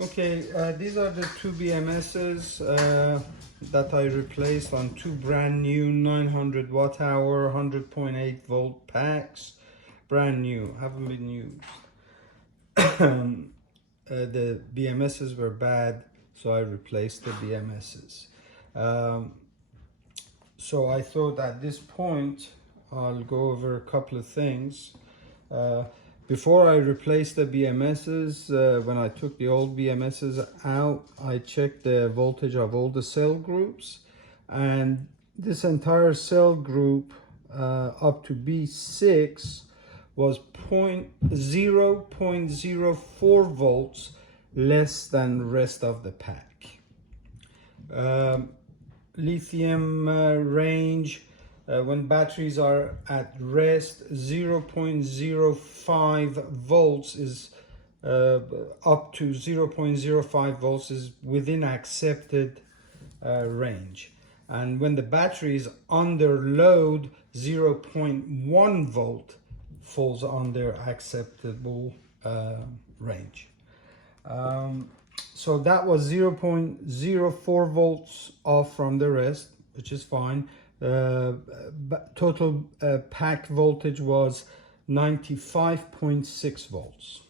Okay, these are the two BMSs that I replaced on two brand new 900 watt hour 100.8 volt packs. Brand new, haven't been used. The BMSs were bad, so I replaced the BMSs. Um, so I thought at this point I'll go over a couple of things. Uh, Before I replaced the BMSs, when I took the old BMSs out, I checked the voltage of all the cell groups, and this entire cell group up to B6 was 0.04 volts less than the rest of the pack. Lithium range, when batteries are at rest, 0.05 volts is up to 0.05 volts is within accepted range. And when the battery is under load, 0.1 volt falls under acceptable range. So that was 0.04 volts off from the rest, which is fine. Total pack voltage was 95.6 volts.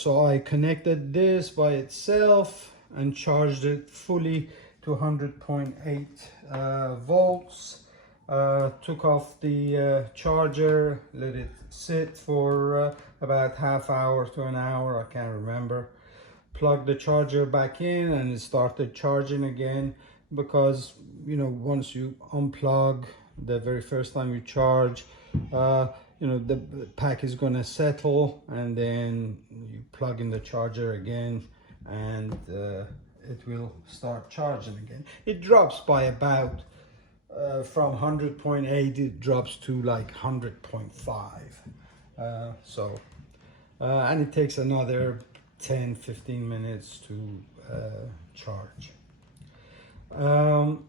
So I connected this by itself and charged it fully to 100.8 volts. Took off the charger, let it sit for about half hour to an hour, I can't remember. Plugged the charger back in and it started charging again, because once you unplug the very first time you charge, the pack is going to settle, and then you plug in the charger again and it will start charging again. It drops by about from 100.8 it drops to like 100.5, and it takes another 10-15 minutes to charge.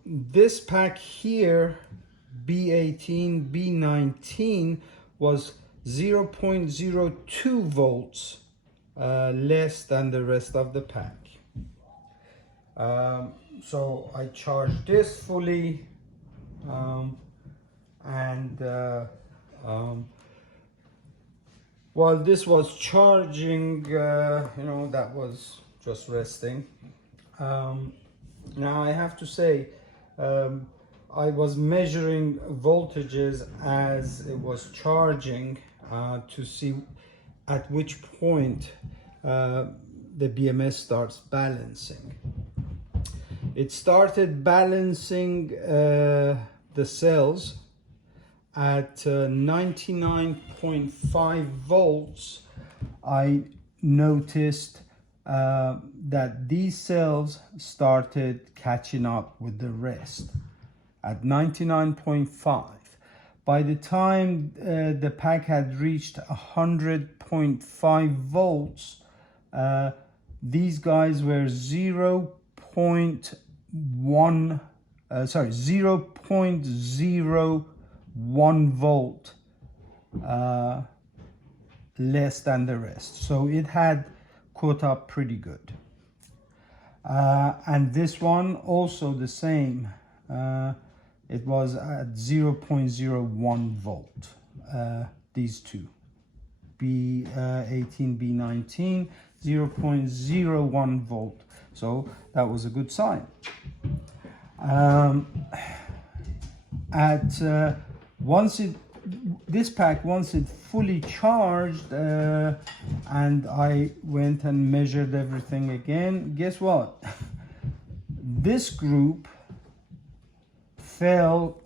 This pack here, B18 B19, was 0.02 volts less than the rest of the pack. So I charged this fully, while this was charging, that was just resting. Now I have to say, I was measuring voltages as it was charging to see at which point the BMS starts balancing. It started balancing the cells at 99.5 volts. I noticed that these cells started catching up with the rest at 99.5. By the time the pack had reached 100.5 volts, these guys were 0.01 volt less than the rest. So it had caught up pretty good. And this one also the same. It was at 0.01 volt. These two, B18, B19, 0.01 volt. So that was a good sign. This pack, once it fully charged, and I went and measured everything again, guess what? This group fell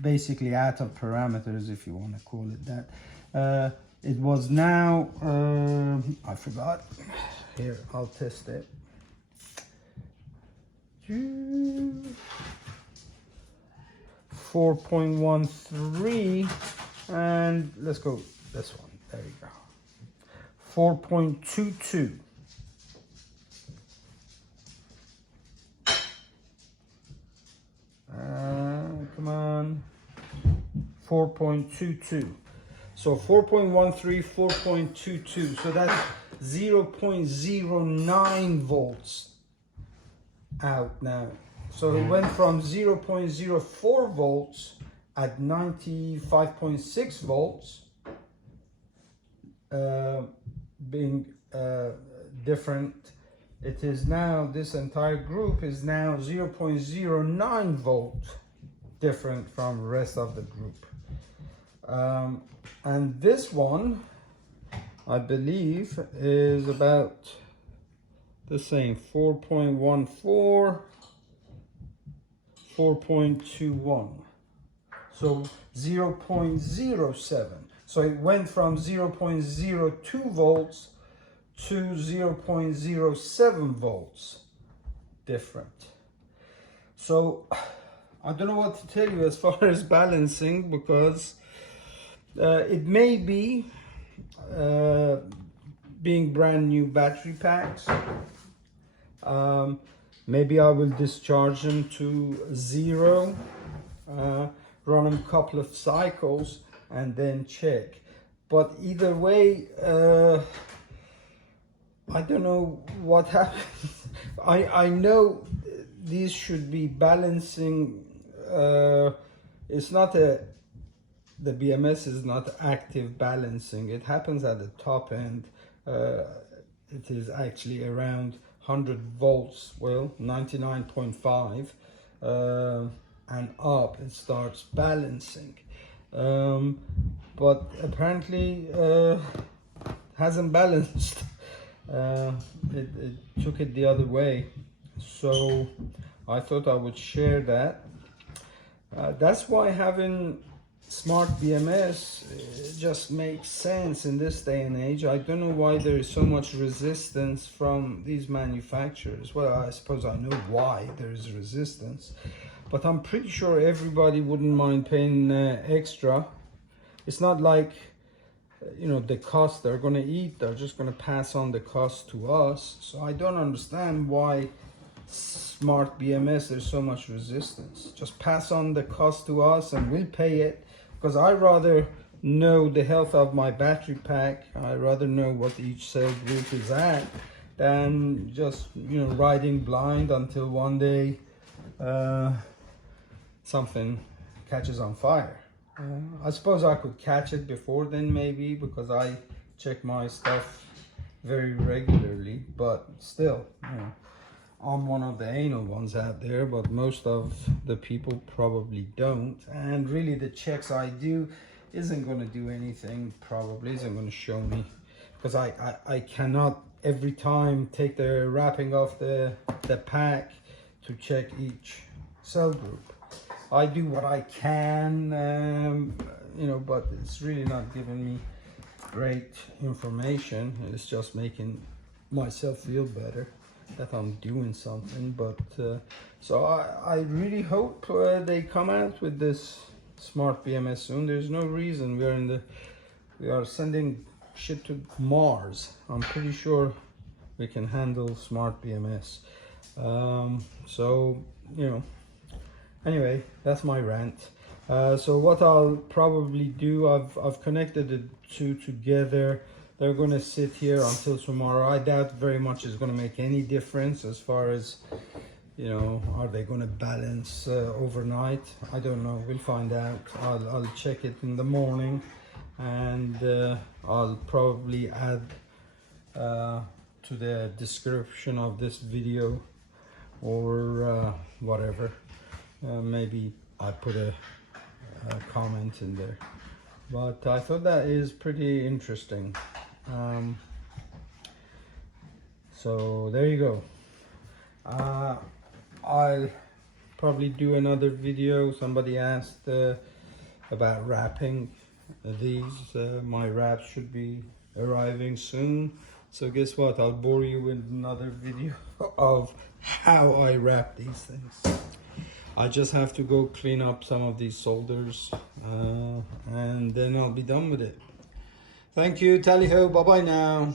basically out of parameters, if you want to call it that. It was now, I forgot. Here, I'll test it. 4.13, and let's go this one. There you go. 4.22. Come on. 4.22. So 4.13, 4.22. So 0.09 volts out now. So it went from 0.04 volts at 95.6 volts, being different. It is now, this entire group is now 0.09 volt different from the rest of the group. And this one, I believe, is about the same, 4.14, 4.21. So 0.07. So it went from 0.02 volts to 0.07 volts different. So I don't know what to tell you as far as balancing, because it may be being brand new battery packs. Maybe I will discharge them to 0, run them a couple of cycles and then check. But either way, I don't know what happens. I know these should be balancing. It's not the BMS is not active balancing. It happens at the top end. It is actually around 100 volts, well, 99.5, and up it starts balancing. But apparently hasn't balanced. It took it the other way. So I thought I would share that. That's why having smart BMS just makes sense in this day and age. I don't know why there is so much resistance from these manufacturers. Well, I suppose I know why there is resistance, but I'm pretty sure everybody wouldn't mind paying extra. It's not like, you know, the cost they're going to eat, they're just going to pass on the cost to us. So I don't understand why smart BMS there's so much resistance. Just pass on the cost to us and we'll pay it, because I rather know the health of my battery pack. I rather know what each cell group is at than just, you know, riding blind until one day something catches on fire. I suppose I could catch it before then, maybe, because I check my stuff very regularly, but still, you know, I'm one of the anal ones out there, but most of the people probably don't. And really the checks I do isn't going to do anything, probably isn't going to show me, because I cannot every time take the wrapping off the pack to check each cell group. I do what I can, you know, but it's really not giving me great information. It's just making myself feel better that I'm doing something. But so I really hope they come out with this smart BMS soon. There's no reason. We are sending shit to Mars. I'm pretty sure we can handle smart BMS. So, you know, anyway, that's my rant. So what I'll probably do, I've connected the two together. They're going to sit here until tomorrow. I doubt very much it's going to make any difference as far as, you know, are they going to balance overnight? I don't know. We'll find out. I'll check it in the morning, and I'll probably add to the description of this video or whatever. Maybe I put a comment in there. But I thought that is pretty interesting. So there you go. I'll probably do another video. Somebody asked about wrapping these. My wraps should be arriving soon. So guess what? I'll bore you with another video of how I wrap these things. I just have to go clean up some of these solders and then I'll be done with it. Thank you, tally ho, bye bye now.